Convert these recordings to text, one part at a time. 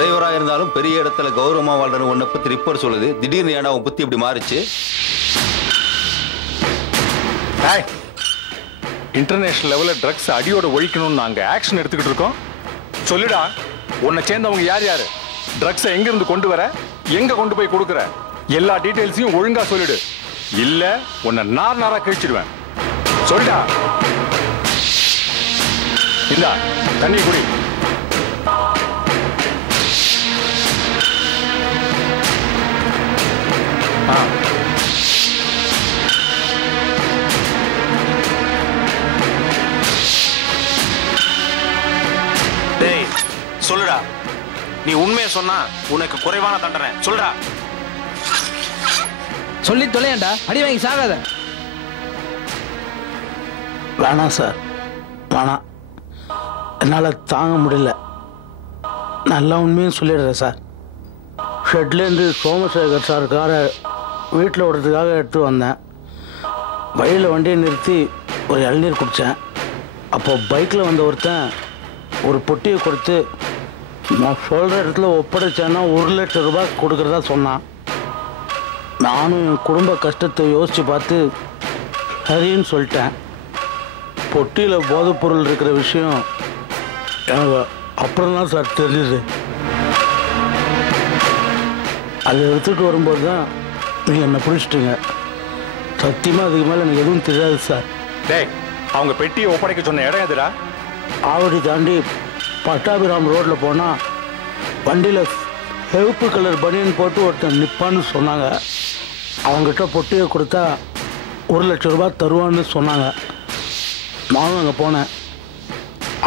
டிரைவரா இருந்தாலும் பெரிய இடத்துல கௌரவமா வாழ்றன்னு உன்னை பத்தி ரிப்போர்ட் சொல்லுது. திடீர்னு ஏன்னா உன் புத்தி இப்படி மாறிச்சு? இன்டர்நேஷனல் லெவல்ல ட்ரக்ஸ் அடியோட ஒழிக்கணும்னு நாங்க ஆக்ஷன் எடுத்துக்கிட்டு இருக்கோம். சொல்லுடா, உன்னை சேர்ந்தவங்க யார் யாரு, ட்ரக்ஸை எங்க இருந்து கொண்டு வர, எங்க கொண்டு போய் கொடுக்குற, எல்லா டீடைல்ஸையும் ஒழுங்கா சொல்லிடு. இல்ல உன்னை நார் நாரா கிழிச்சிடுவேன். சொல்லுடா. இந்தா தண்ணி குடி. டேய் சொல்லுடா, நீ உண்மையை சொன்னா உனக்கு குறைவான தண்டனை. சொல்றா. சொல்லி தொலையண்டா, அடி வாங்கி சாகாத. வேணாம் சார், வேணாம். என்னால் தாங்க முடியல. நல்லா உண்மையும் சொல்லிடுறேன் சார். ஷெட்லேருந்து சோமசேகர் சார் காரை வீட்டில் விடுறதுக்காக எடுத்து வந்தேன். வழியில் வண்டியை நிறுத்தி ஒரு இளநீர் குடித்தேன். அப்போ பைக்கில் வந்த ஒருத்தன் ஒரு பொட்டியை கொடுத்து நான் சொல்கிற இடத்துல ஒப்படைச்சேன்னா 1 லட்சம் ரூபாய் கொடுக்குறதா சொன்னான். நானும் என் குடும்ப கஷ்டத்தை யோசித்து பார்த்து சரின்னு சொல்லிட்டேன். பொட்டியில் போதைப்பொருள் இருக்கிற விஷயம் எனக்கு அப்புறம் தான் சார் தெரியுது. அதை எடுத்துகிட்டு வரும்போது தான் நீங்கள் என்னை பிடிச்சிட்டீங்க. சத்தியமாக அதுக்கு மேலே எனக்கு எதுவும் தெரியாது சார். டேய், அவங்க பெட்டியை ஒப்படைக்க சொன்ன இடம் எதுடா? ஆவடி தாண்டி பட்டாபிராம் ரோட்டில் போனால் வண்டியில் செவப்பு கலர் பனியன் போட்டு ஒருத்தன் நிற்பான்னு சொன்னாங்க. அவங்ககிட்ட பொட்டியை கொடுத்தா 1 லட்சம் ரூபாய் தருவான்னு சொன்னாங்க. நானும் அங்கே போனேன்.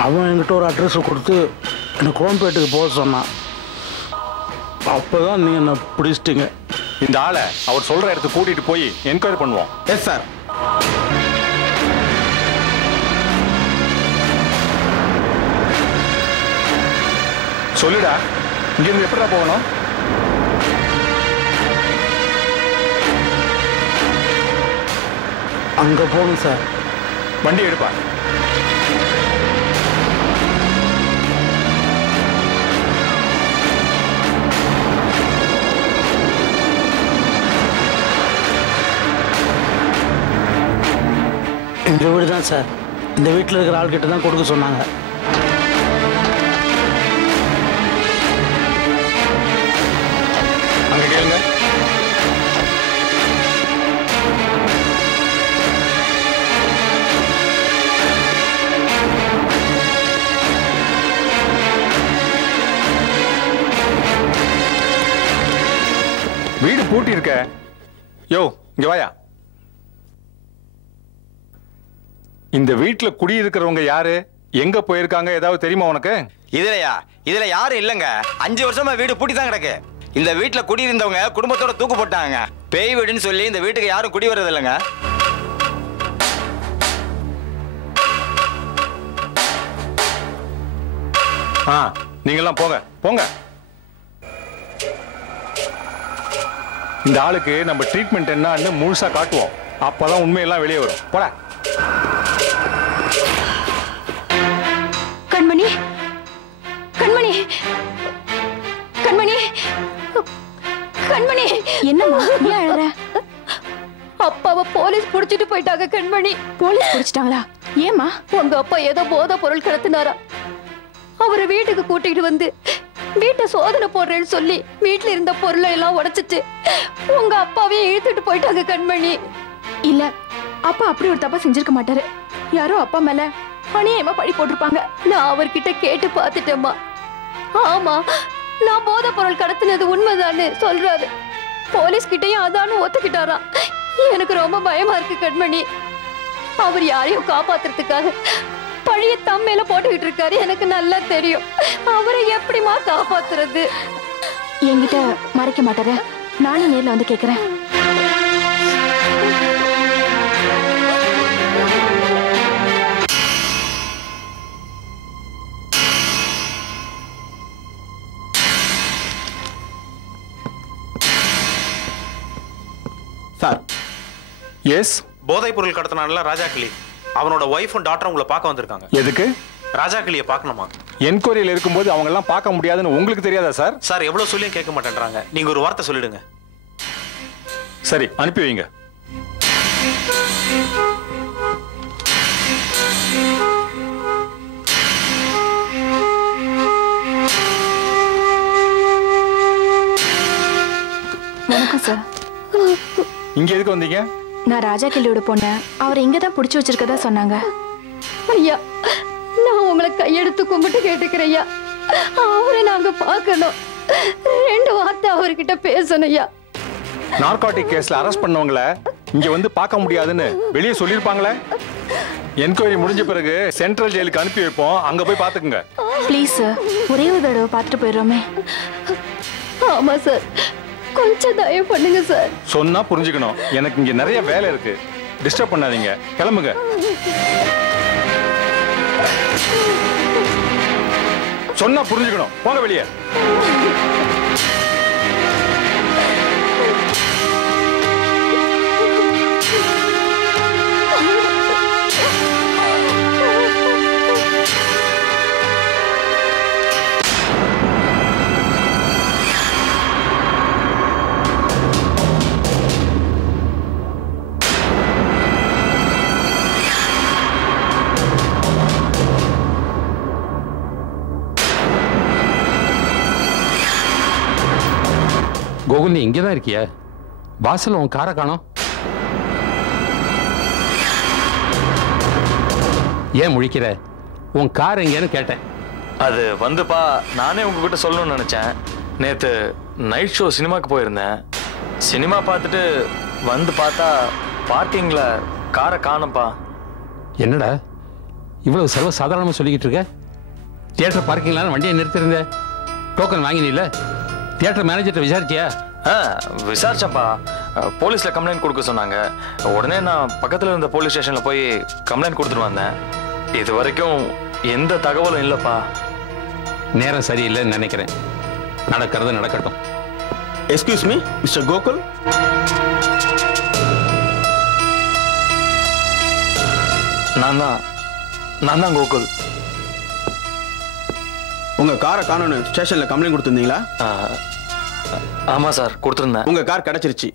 அவன் என்கிட்ட ஒரு அட்ரஸை கொடுத்து என்னை குரோம்பேட்டுக்கு போக சொன்னான். அப்போ தான் நீங்கள் என்னை பிடிச்சிட்டிங்க. இந்த ஆளை அவர் சொல்கிற இடத்துக்கு கூட்டிகிட்டு போய் என்கொயரி பண்ணுவோம். Yes sir. சொல்லுடா, இங்கிருந்து எப்படிடா போகணும்? அங்கே போகணும் சார். வண்டி எடுப்பா. இந்த வீடு தான் சார். இந்த வீட்டில் இருக்கிற ஆள்கிட்ட தான் கொடுக்க சொன்னாங்க. அங்கே கேளுங்க. வீடு பூட்டி இருக்க. யோ, இங்க வாயா. இந்த வீட்டுல குடியிருக்கிறவங்க யாரு, எங்க போயிருக்காங்க, ஏதாவது தெரியுமா உனக்கு? இதுல யாரும் இல்லங்க. 5 வருஷமா வீடு பூட்டி தான் கிடக்கு. இந்த வீட்டுல குடியிருந்தவங்க குடும்பத்தோட தூக்கு போட்டாங்க. பேய் வீடுன்னு சொல்லி இந்த வீட்டுக்கு யாரும் குடி வர்றது இல்லைங்க. நீங்கெல்லாம் போங்க போங்க. இந்த ஆளுக்கு நம்ம ட்ரீட்மெண்ட் என்னன்னு முழுசா காட்டுவோம். அப்பதான் உண்மையெல்லாம் வெளியே வரும். போட. கண்மணி, கண்மணி, கண்மணி, கண்மணி. என்னம்மா ஏன் அழற? அப்பாவை போலீஸ் புடிச்சிட்டு போயிட்டாங்க கண்மணி. போலீஸ் புடிச்சிட்டாங்களா? ஏமா? உங்க அப்பா ஏதோ போதை பொருள் கடத்தினாரா. அவரை வீட்டுக்கு கூட்டிட்டு வந்து வீட்டை சோதனை போடுறேன்னு சொல்லி வீட்டுல இருந்த பொருளை எல்லாம் உடைச்சிட்டு உங்க அப்பாவையும் இழுத்துட்டு போயிட்டாங்க கண்மணி. இல்ல, அப்பா அப்படி ஒரு தப்பா செஞ்சிருக்க மாட்டாரு. யாரோ அப்பா மேல அநியாயமா பழி போட்டிருப்பாங்க. நான் அவர்கிட்ட கேட்டு பார்த்துட்டேம்மா. ஆமா, நான் போதை பொருள் கடத்தினது உண்மைதான்னு சொல்றாரு. போலீஸ் கிட்டையும் அதான்னு ஒத்துக்கிட்டாரா. எனக்கு ரொம்ப பயமா இருக்கு கண்மணி. அவர் யாரையும் காப்பாத்துறதுக்காக பழிய தம்மேல போட்டுக்கிட்டு இருக்காரு. எனக்கு நல்லா தெரியும். அவரை எப்படிமா காப்பாத்துறது? என்கிட்ட மறைக்க மாட்டாரு. நானும் நேர்ல வந்து கேக்குறேன். சார். எஸ். போதைப் பொருள் கடத்தினான்ல ராஜாக்கிளி, அவனோட ஒய்ஃபும் டாக்டரும் உங்களை பார்க்க வந்திருக்காங்க. எதுக்கு? ராஜாக்கிளியை பார்க்கணுமா? என்கொயரியில் இருக்கும்போது அவங்க எல்லாம் பார்க்க முடியாதுன்னு உங்களுக்கு தெரியாதா சார்? சார் எவ்வளவு சொல்லியும் கேட்க மாட்டேன்றாங்க. நீங்க ஒரு வார்த்தை சொல்லிடுங்க. சரி, அனுப்பி வைங்க. வணக்கம் சார். இங்க எதுக்கு வந்தீங்க? நான் ராஜா கிள்ளியோட பொண்ணேன். அவரை இங்க தான் பிடிச்சி வச்சிருக்கதா சொன்னாங்க. ஐயா, நான் உங்களை கையெடுத்து கும்பிட்டு கேட்டுக்கிறேன் ஐயா. அவரை நாங்க பார்க்கணும். 2 வார்த்தை அவர்கிட்ட பேசணும் ஐயா. நார்காட்டிக் கேஸ்ல அரெஸ்ட் பண்ணவங்கள இங்க வந்து பார்க்க முடியாதுன்னு வெளியே சொல்லிருப்பாங்களே. என்கொயரி முடிஞ்ச பிறகு சென்ட்ரல் ஜெயிலுக்கு அனுப்பி வைப்போம், அங்க போய் பாத்துக்குங்க. ப்ளீஸ் சார், ஒரே ஒரு தடவை பார்த்துட்டு போயிடுறோமே. ஆமா சார், கொஞ்சம் தயவு பண்ணுங்க சார். சொன்னா புரிஞ்சுக்கணும். எனக்கு இங்க நிறைய வேலை இருக்கு, டிஸ்டர்ப் பண்ணாதீங்க. கிளம்புங்க. சொன்னா புரிஞ்சுக்கணும். போங்க வெளியே. கோகுல், நீ இங்கதான் இருக்கிய? வாசல் உன் காரை காணோம். ஏன் முழிக்கிற? உன் கார் எங்கன்னு கேட்டேன். அது வந்துப்பா, நானே உங்ககிட்ட சொல்லணும்னு நினைச்சேன். நேத்து நைட் ஷோ சினிமாக்கு போயிருந்தேன். சினிமா பார்த்துட்டு வந்து பார்த்தா பார்க்கிங்ல காரை காணோம்ப்பா. என்னடா இவ்வளவு சர்வ சாதாரணமா சொல்லிக்கிட்டு இருக்க? தியேட்டர் பார்க்கிங்ல வண்டியை நிறுத்திருந்த, டோக்கன் வாங்கினீல்ல? தியேட்டர் மேனேஜர்கிட்ட விசாரிச்சியா? விசாரிச்சேன்ப்பா. போலீஸ்ல கம்ப்ளைண்ட் கொடுக்க சொன்னாங்க. உடனே நான் பக்கத்துல இருந்த போலீஸ் ஸ்டேஷன்ல போய் கம்ப்ளைண்ட் கொடுத்துட்டு வந்தேன். இது வரைக்கும் எந்த தகவலும் இல்லப்பா. நேரம் சரியில்லைன்னு நினைக்கிறேன். நடக்கிறது நடக்கட்டும். Excuse me mister Gokul. நான் தான் கோகுல். உங்க காரை காணோன்னு ஸ்டேஷன்ல கம்ப்ளைண்ட் கொடுத்திருந்தீங்களா? ஆமா சார், கொடுத்துருந்தேன். உங்க கார் கிடைச்சிருச்சு.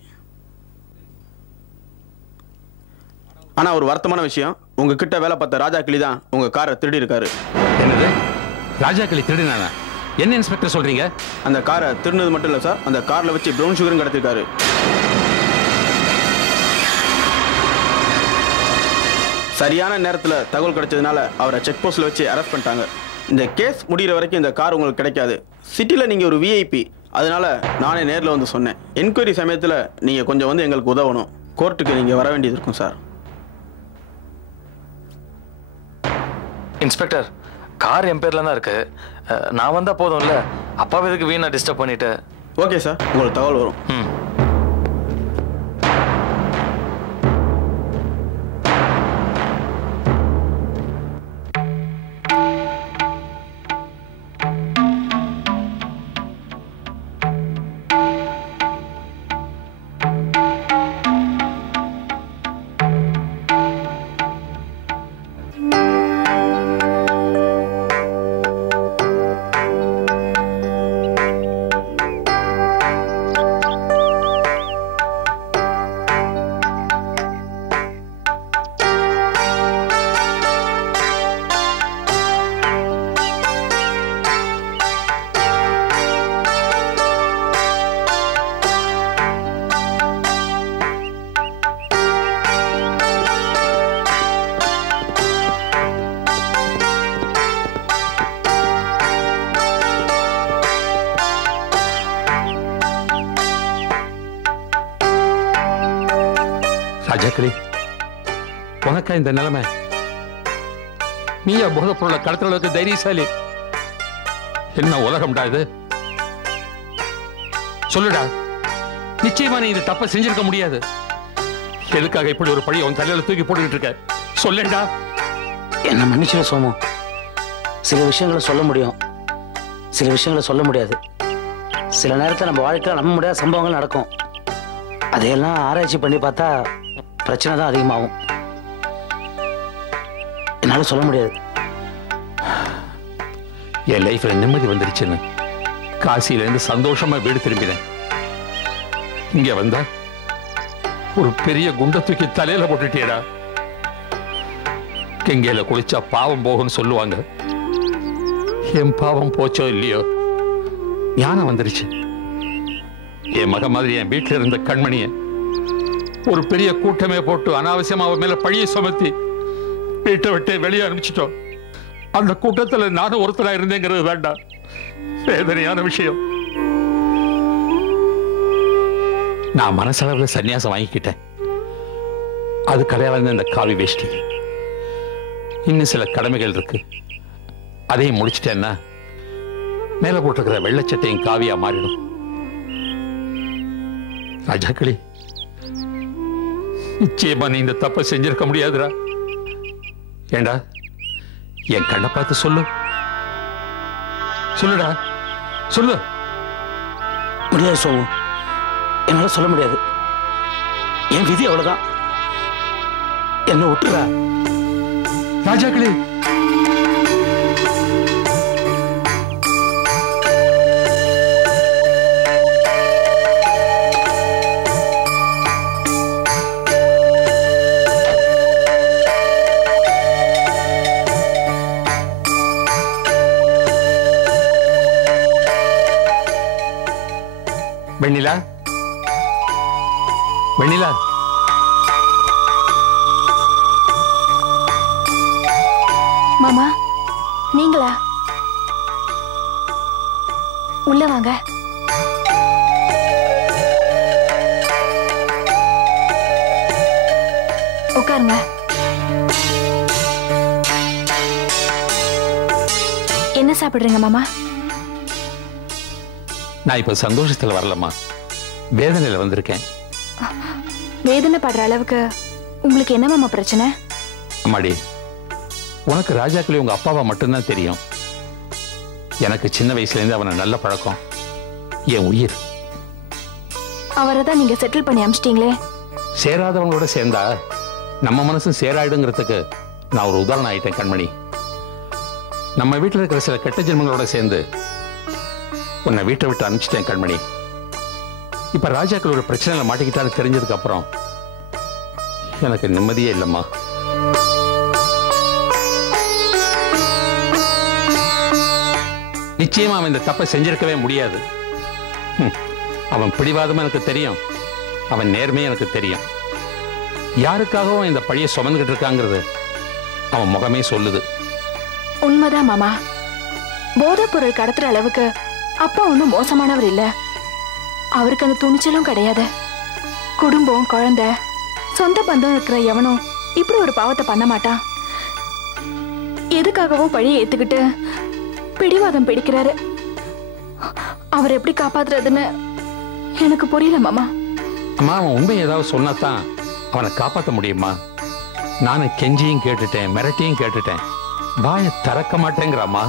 ஆனா ஒரு வருத்தமான விஷயம், உங்ககிட்ட வேலை பார்த்த ராஜா கிளி தான் உங்க காரை திருடி இருக்காரு. என்னது? ராஜா கிளி திருடினானா? என்ன இன்ஸ்பெக்டர் சொல்றீங்க? அந்த காரை திருடினது மட்டும் இல்ல சார், அந்த கார்ல வச்சு ப்ரௌன் சுகரும் கடத்திருக்காரு. சரியான நேரத்துல தகவல் கிடைச்சதுனால அவரை செக் போஸ்ட்ல வச்சு அரெஸ்ட் பண்ணிட்டாங்க. இந்த கேஸ் முடிகிற வரைக்கும் இந்த கார் உங்களுக்கு கிடைக்காது. சிட்டில நீங்க ஒரு விஐபி, அதனால நானே நேரில் வந்து சொன்னேன். என்கொயரி சமயத்தில் நீங்க கொஞ்சம் வந்து எங்களுக்கு உதவணும். கோர்ட்டுக்கு நீங்க வர வேண்டியது இருக்கும் சார். இன்ஸ்பெக்டர், கார் என் பேர்ல தான் இருக்கு. நான் வந்தா போதும்ல. அப்பாவை எதுக்கு வீணா டிஸ்டர்ப் பண்ணிட்டு? ஓகே சார், உங்களுக்கு தகவல் வரும். ராஜாக்கிளி, உனக்கா இந்த நிலைமை? நீயா போத பொருளை கடத்துற அளவுக்கு தைரியசாலி? என்ன உலகம்டா இது? சொல்லுடா, நிச்சயமா நீ இந்த தப்ப செஞ்சிருக்க முடியாது. எதுக்காக இப்படி ஒரு பழி உன் தலையில தூக்கி போட்டுக்கிட்டு இருக்க? சொல்லேண்டா. என்ன மன்னிச்சிட சோமு. சில விஷயங்களை சொல்ல முடியும், சில விஷயங்களை சொல்ல முடியாது. சில நேரத்தில் நம்ம வாழ்க்கையில் நம்ப முடியாத சம்பவங்கள் நடக்கும். அதையெல்லாம் ஆராய்ச்சி பண்ணி பார்த்தா பிரச்சனை தான் அதிகமாகும். என்னால் சொல்ல முடியாது. என் லைஃப்ல நிம்மதி வந்துருச்சுன்னு காசியில இருந்து சந்தோஷமா வீடு திரும்பினேன். இங்க வந்தா ஒரு பெரிய குண்டை தூக்கி தலையில போட்டுட்டியடா. கெங்கையில குளிச்சா பாவம் போகும்னு சொல்லுவாங்க. என் பாவம் போச்சோ இல்லையோ ஞானம் வந்துருச்சு. என் மக மாதிரி என் வீட்டில் இருந்த கண்மணிய ஒரு பெரிய கூட்டமே போட்டு அனாவசியமா அவன் மேல பழிய சுமத்தி வீட்டை விட்டு வெளியே அனுப்பிச்சிட்டோம். அந்த கூட்டத்தில் நானும் ஒருத்தரா இருந்தேங்கிறது வேண்டாம், வேதனையான விஷயம். நான் மனசளவில் சன்னியாசம் வாங்கிக்கிட்டேன். அது கடையாள இந்த காவி வேஷ்டி. இன்னும் சில கடமைகள் இருக்கு, அதையும் முடிச்சிட்டேன்னா மேல போட்டிருக்கிற வெள்ளச்சட்டையும் காவியா மாறிடும். ராஜாக்களி, நிச்சயமா நீ இந்த தப்ப செஞ்சிருக்க முடியாதுடா. ஏண்டா என் கண்ணை பார்த்து சொல்லு, சொல்லுடா, சொல்லு. முடியாது சோமு, என்னால சொல்ல முடியாது. என் விதி அவ்வளவுதான், என்ன விட்டுறா. ராஜாக்களி, வெண்ணிலா, வெண்ணிலா, மாமா நீங்களா? உள்ள வாங்க. உட்காருங்க. என்ன சாப்பிடுறீங்க மாமா? நான் இப்ப சந்தோஷத்துல வரலம்மா, வேதனையில வந்திருக்கேன். வேதனை படுற அளவுக்கு உங்களுக்கு என்ன மாமா பிரச்சனை? அம்மாடி, உனக்கு ராஜாக்களி உங்க அப்பாவை மட்டும்தான் தெரியும். எனக்கு சின்ன வயசுல இருந்து அவனை நல்ல பழக்கம், என் உயிர். அவரை தான் நீங்க செட்டில் பண்ணி அமிச்சிட்டீங்களே. சேராதவங்களோட சேர்ந்தா நம்ம மனசும் சேராயிடுங்கிறதுக்கு நான் ஒரு உதாரணம் ஆயிட்டேன் கண்மணி. நம்ம வீட்டில் இருக்கிற சில கெட்ட ஜென்மங்களோட சேர்ந்து உன்னை வீட்டை விட்டு அனுப்பிச்சிட்டேன் கண்மணி. இப்ப ராஜாக்கள் ஒரு பிரச்சனையில மாட்டிக்கிட்டான்னு தெரிஞ்சதுக்கு அப்புறம் எனக்கு நிம்மதியே இல்லம்மா. நிச்சயமா அவன் இந்த தப்பை செஞ்சிருக்கவே முடியாது. அவன் பிடிவாதமும் எனக்கு தெரியும், அவன் நேர்மையும் எனக்கு தெரியும். யாருக்காகவும் இந்த பழியை சுமந்துகிட்டு இருக்காங்கிறது அவன் முகமே சொல்லுது. உண்மைதான் மாமா. போதைப் பொருள் கடத்துற அளவுக்கு அப்பா ஒன்றும் மோசமானவர் இல்ல. அவருக்கு அந்த துணிச்சலும் கிடையாது. குடும்பம், குழந்தை, சொந்த பந்தம் இருக்கிற எவனும் இப்படி ஒரு பாவத்தை பண்ண மாட்டான். எதுக்காகவோ பழியை ஏத்துக்கிட்டு பிடிவாதம் பிடிக்கிறாரு. அவர் எப்படி காப்பாத்துறதுன்னு எனக்கு புரியல மாமா. அம்மா, அவன் உண்மை ஏதாவது சொன்னாதான் அவனை காப்பாற்ற முடியுமா? நானும் கெஞ்சியும் கேட்டுட்டேன், மிரட்டியும் கேட்டுட்டேன், வாயை திறக்க மாட்டேங்கிறாமா.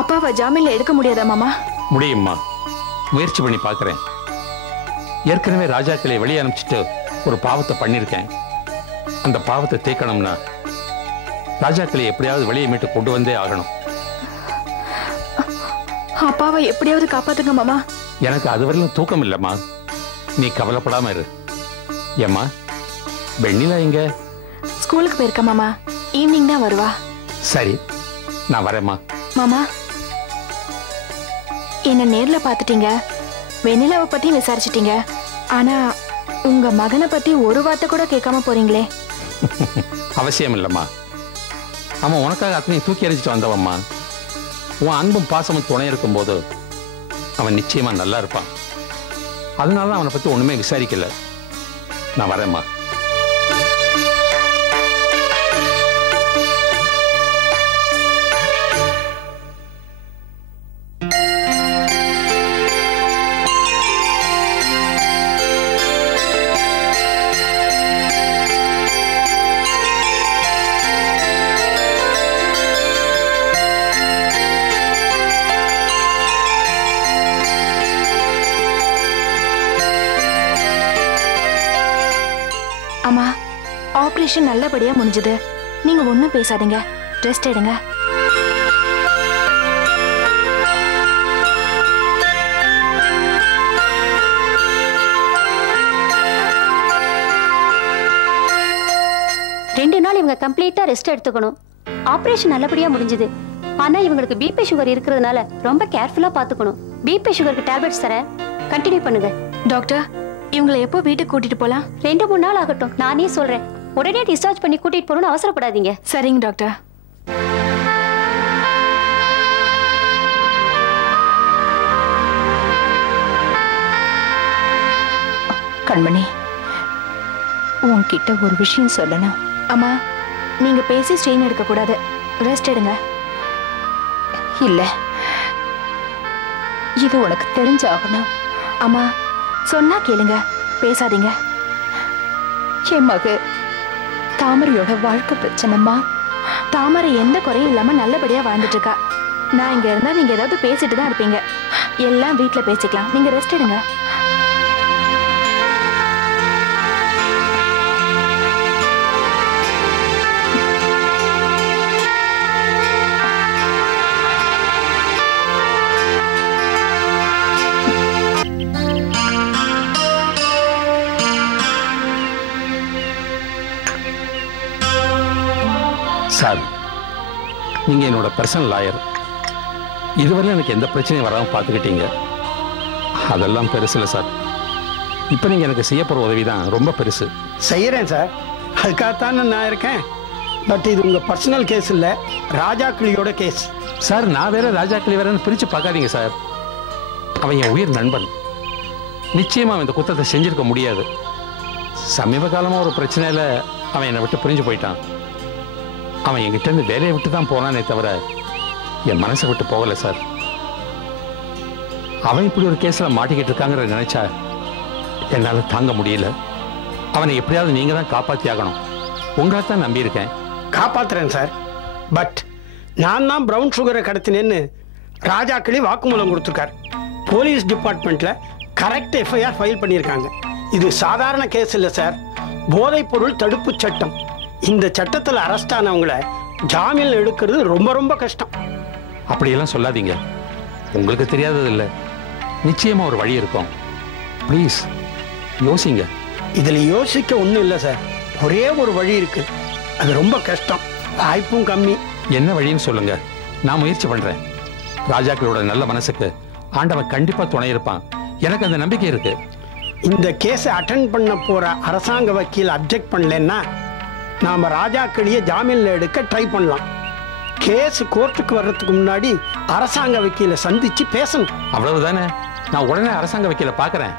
அப்பாவை ஜாமீன்ல எடுக்க முடியாதா மாமா? முடியுமா, முயற்சி பண்ணி பார்க்கிறேன். ஏற்கனவே ராஜாக்களை வெளியே அனுப்பிச்சிட்டு ஒரு பாவத்தை பண்ணிருக்கேன். அந்த பாவத்தை தேக்கணும்னா ராஜாக்களை எப்படியாவது வெளியே மீட்டு கொண்டு வந்தே ஆகணும். அப்பாவை எப்படியாவது காப்பாத்துங்க மாமா. எனக்கு அதுவரையிலும் தூக்கம் இல்லம்மா, நீ கவலைப்படாம இரு. ஏம்மா, வெண்ணிலா எங்க? ஸ்கூலுக்கு போயிருக்க மாமா, ஈவினிங் தான் வருவா. சரி, நான் வரேம்மா. மாமா, என்ன நேர்ல பாத்துட்டீங்க, வெண்ணிலாவை பத்தி விசாரிச்சிட்டீங்க. ஆனா உங்க மகனை பத்தி ஒரு வார்த்தை கூட கேட்காம போறீங்களே. அவசியம் இல்லம்மா, அவன் உனக்காக அத்தனை தூக்கி எறிஞ்சிட்டு வந்தவம்மா. உன் அன்பும் பாசமும் துணை இருக்கும் போது அவன் நிச்சயமா நல்லா இருப்பான். அதனால அவனை பத்தி ஒண்ணுமே விசாரிக்கல. நான் வரேம்மா. அம்மா, ஆபரேஷன் நல்லபடியா முடிஞ்சது. நீங்க ஒண்ணும் பேசாதீங்க, ரெஸ்ட் எடுங்க. கம்ப்ளீட்டா ரெஸ்ட் எடுத்துக்கணும். ஆபரேஷன் நல்லபடியா முடிஞ்சது. ஆனா இவங்களுக்கு பிபி சுகர் இருக்கிறதுனால ரொம்ப கேர்ஃபுல்லா பாத்துக்கணும். பிபி சுகருக்கு டேப்லெட்ஸ் தரேன், கண்டினியூ பண்ணுங்க. டாக்டர், இவங்களை எப்போ வீட்டுக்கு கூட்டிட்டு போலாம்? 2-3 நாள் ஆகட்டும், நானே சொல்றேன். உடனே டிஸ்சார்ஜ் பண்ணி கூட்டிட்டு போகணும்னு அவசரப்படாதீங்க. சரிங்க டாக்டர். கண்மணி, உன்கிட்ட ஒரு விஷயம் சொல்லணும். அம்மா, நீங்க பேசி ஸ்ட்ரெயின் எடுக்க கூடாது, ரெஸ்ட் எடுங்க. இல்ல, இது உனக்கு தெரிஞ்சாகணும். அம்மா, சொன்னா கேளுங்க, பேசாதீங்க. என் மக தாமரையோட வாழ்க்கை பிரச்சனைமா. தாமரை எந்த குறையும் இல்லாம நல்லபடியா வாழ்ந்துட்டு இருக்கா. நான் இங்க இருந்தா நீங்க ஏதாவது பேசிட்டு தான் இருப்பீங்க. எல்லாம் வீட்டுல பேசிக்கலாம், நீங்க ரெஸ்ட் எடுங்க. சார், நீங்க என்னோட பர்சனல் லாயர். இதுவரை எனக்கு எந்த பிரச்சனையும் வராமல் பார்த்துக்கிட்டீங்க. அதெல்லாம் பெருசு இல்லை சார். இப்போ நீங்க எனக்கு செய்ய போற உதவி தான் ரொம்ப பெருசு. செய்யறேன் சார், அதுக்காகத்தான் நான் இருக்கேன். பட் இது உங்க பர்சனல் கேஸ் இல்ல, ராஜா கிளியோட கேஸ். சார், நான் வேற ராஜா கிளி வேறன்னு பிரிச்சு பார்க்காதீங்க சார். அவன் என் உயிர் நண்பன். நிச்சயமா அவன் இந்த குத்தத்தை செஞ்சிருக்க முடியாது. சமீப காலமா ஒரு பிரச்சனையில அவன் என்னை விட்டு பிரிஞ்சு போயிட்டான். அவன் என்கிட்ட இருந்து வேலையை விட்டு தான் போனானே தவிர என் மனசை விட்டு போகல சார். அவன் இப்படி ஒரு கேஸ்ல மாட்டிக்கிட்டு இருக்காங்கிற நினைச்சா என்னால தாங்க முடியல. அவனை எப்படியாவது நீங்க தான் காப்பாத்தி ஆகணும். உங்களை தான் நம்பி இருக்கேன். காப்பாத்துறேன் சார். பட் நான் தான் பிரவுன் சுகரை கடத்தினேன்னு ராஜா கிளி வாக்குமூலம் கொடுத்துருக்காரு. போலீஸ் டிபார்ட்மெண்ட்ல கரெக்ட் எஃப்ஐஆர் ஃபைல் பண்ணியிருக்காங்க. இது சாதாரண கேஸ் இல்லை சார், போதைப் பொருள் தடுப்பு சட்டம். இந்த சட்டத்தில் அரெஸ்ட் ஆனவங்களை ஜாமீன் எடுக்கிறது ரொம்ப ரொம்ப கஷ்டம். அப்படியெல்லாம் சொல்லாதீங்க. உங்களுக்கு தெரியாதது இல்லை, நிச்சயமா ஒரு வழி இருக்கும். ப்ளீஸ் யோசிங்க. இதில் யோசிக்க ஒன்றும் இல்லை சார், ஒரே ஒரு வழி இருக்கு. அது ரொம்ப கஷ்டம், வாய்ப்பும் கம்மி. என்ன வழின்னு சொல்லுங்க, நான் முயற்சி பண்றேன். ராஜாக்களோட நல்ல மனசுக்கு ஆண்டவன் கண்டிப்பா துணை இருப்பான். எனக்கு அந்த நம்பிக்கை இருக்கு. இந்த கேஸை அட்டென்ட் பண்ண போற அரசாங்க வக்கீல் அப்ஜெக்ட் பண்ணலன்னா நாம ராஜா கிளியை ஜாமீன்ல எடுக்க ட்ரை பண்ணலாம். கேஸ் கோர்ட்டுக்கு வர்றதுக்கு முன்னாடி அரசாங்க வக்கீலை சந்திச்சு பேசணும். அவ்வளவுதானே? நான் உடனே அரசாங்க வக்கீலை பார்க்கறேன்.